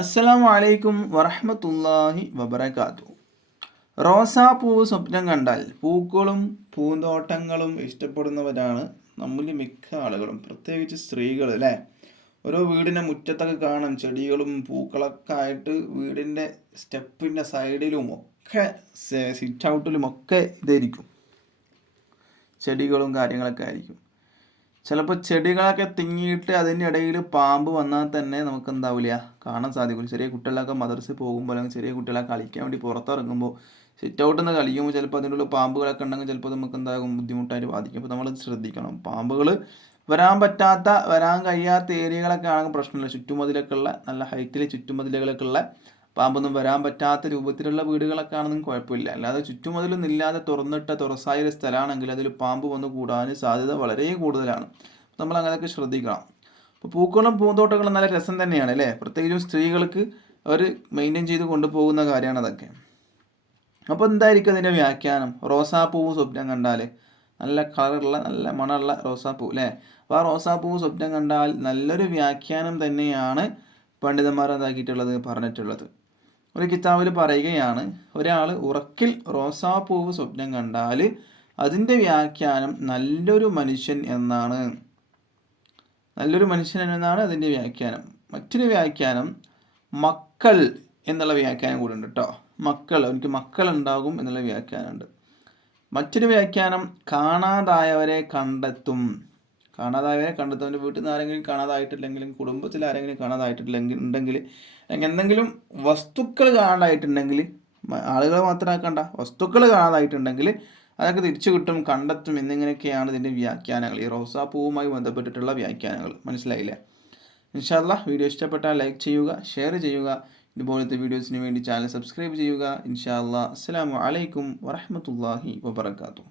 അസ്സലാമു അലൈക്കും വറഹ്മത്തുള്ളാഹി വബറകാതുഹു. റോസാപ്പൂവ് സ്വപ്നം കണ്ടാൽ പൂക്കളും പൂന്തോട്ടങ്ങളും ഇഷ്ടപ്പെടുന്നവരാണ് നമ്മിൽ മിക്ക ആളുകളും, പ്രത്യേകിച്ച് സ്ത്രീകൾ അല്ലേ. ഓരോ വീടിൻ്റെ മുറ്റത്തൊക്കെ കാണും ചെടികളും പൂക്കളൊക്കെ ആയിട്ട്. വീടിൻ്റെ സ്റ്റെപ്പിൻ്റെ സൈഡിലും ഒക്കെ സിറ്റ് ഔട്ടിലും ഒക്കെ ഇതായിരിക്കും, ചെടികളും കാര്യങ്ങളൊക്കെ ആയിരിക്കും. ചിലപ്പോൾ ചെടികളൊക്കെ തിങ്ങിയിട്ട് അതിൻ്റെ ഇടയിൽ പാമ്പ് വന്നാൽ തന്നെ നമുക്ക് എന്താവില്ല, കാണാൻ സാധിക്കില്ല. ചെറിയ കുട്ടികളൊക്കെ മദർസിൽ പോകുമ്പോൾ അല്ലെങ്കിൽ ചെറിയ കുട്ടികളെ കളിക്കാൻ വേണ്ടി പുറത്തിറങ്ങുമ്പോൾ സിറ്റ് ഔട്ടിൽ നിന്ന് കളിക്കുമ്പോൾ ചിലപ്പോൾ അതിൻ്റെ ഉള്ളിൽ പാമ്പുകളൊക്കെ ഉണ്ടെങ്കിൽ ചിലപ്പോൾ നമുക്ക് എന്താകും, ബുദ്ധിമുട്ടായിട്ട് ബാധിക്കും. അപ്പോൾ നമ്മൾ ശ്രദ്ധിക്കണം. പാമ്പുകൾ വരാൻ കഴിയാത്ത ഏരിയകളൊക്കെ ആണെങ്കിൽ പ്രശ്നമില്ല. ചുറ്റുമതിലൊക്കെ ഉള്ള നല്ല ഹൈറ്റിൽ ചുറ്റുമതിലുകളൊക്കെ ഉള്ള പാമ്പൊന്നും വരാൻ പറ്റാത്ത രൂപത്തിലുള്ള വീടുകളൊക്കെ ആണെന്നും കുഴപ്പമില്ല. അല്ലാതെ ചുറ്റുമതിലൊന്നും ഇല്ലാതെ തുറസായ ഒരു സ്ഥലമാണെങ്കിൽ അതിൽ പാമ്പ് വന്ന് കൂടാൻ സാധ്യത വളരെ കൂടുതലാണ്. നമ്മൾ അങ്ങനെയൊക്കെ ശ്രദ്ധിക്കണം. അപ്പോൾ പൂക്കളും പൂന്തോട്ടങ്ങളും നല്ല രസം തന്നെയാണ് അല്ലേ. പ്രത്യേകിച്ചും സ്ത്രീകൾക്ക് അവർ മെയിൻറ്റെയിൻ ചെയ്ത് കൊണ്ടുപോകുന്ന കാര്യമാണ് അതൊക്കെ. അപ്പോൾ എന്തായിരിക്കും അതിൻ്റെ വ്യാഖ്യാനം? റോസാപ്പൂവ് സ്വപ്നം കണ്ടാൽ, നല്ല കളറുള്ള നല്ല മണമുള്ള റോസാപ്പൂ അല്ലേ. അപ്പോൾ ആ റോസാപ്പൂവ് സ്വപ്നം കണ്ടാൽ നല്ലൊരു വ്യാഖ്യാനം തന്നെയാണ് പണ്ഡിതന്മാർ പറഞ്ഞിട്ടുള്ളത്. ഒരു കിതാബിൽ പറയുകയാണ്, ഒരാൾ ഉറക്കിൽ റോസാപ്പൂവ് സ്വപ്നം കണ്ടാൽ അതിൻ്റെ വ്യാഖ്യാനം നല്ലൊരു മനുഷ്യൻ എന്നാണ്. അതിൻ്റെ വ്യാഖ്യാനം. മറ്റൊരു വ്യാഖ്യാനം മക്കൾ എന്നുള്ള വ്യാഖ്യാനം കൂടെ ഉണ്ട് കേട്ടോ. എനിക്ക് മക്കളുണ്ടാകും എന്നുള്ള വ്യാഖ്യാനമുണ്ട്. മറ്റൊരു വ്യാഖ്യാനം കാണാതായവരെ കണ്ടെത്തും. അവൻ്റെ വീട്ടിൽ നിന്ന് ആരെങ്കിലും കാണാതായിട്ടില്ലെങ്കിലും കുടുംബത്തിൽ ആരെങ്കിലും കാണാതായിട്ടുണ്ടെങ്കിൽ എന്തെങ്കിലും വസ്തുക്കൾ കാണാതായിട്ടുണ്ടെങ്കിൽ, ആളുകൾ മാത്രമാക്കണ്ട, വസ്തുക്കൾ കാണാതായിട്ടുണ്ടെങ്കിൽ അതൊക്കെ തിരിച്ചു കിട്ടും, കണ്ടെത്തും എന്നിങ്ങനെയൊക്കെയാണ് ഇതിൻ്റെ വ്യാഖ്യാനങ്ങൾ. ഈ റോസാപ്പൂവുമായി ബന്ധപ്പെട്ടിട്ടുള്ള വ്യാഖ്യാനങ്ങൾ. മനസ്സിലായില്ലേ? ഇൻഷാ അല്ലാഹ് വീഡിയോ ഇഷ്ടപ്പെട്ടാൽ ലൈക്ക് ചെയ്യുക, ഷെയർ ചെയ്യുക. ഇതുപോലത്തെ വീഡിയോസിന് വേണ്ടി ചാനൽ സബ്സ്ക്രൈബ് ചെയ്യുക. ഇൻഷാ അല്ലാഹ്. അസ്സലാമു അലൈക്കും വറഹ്മത്തുള്ളാഹി വബറകാതുഹു.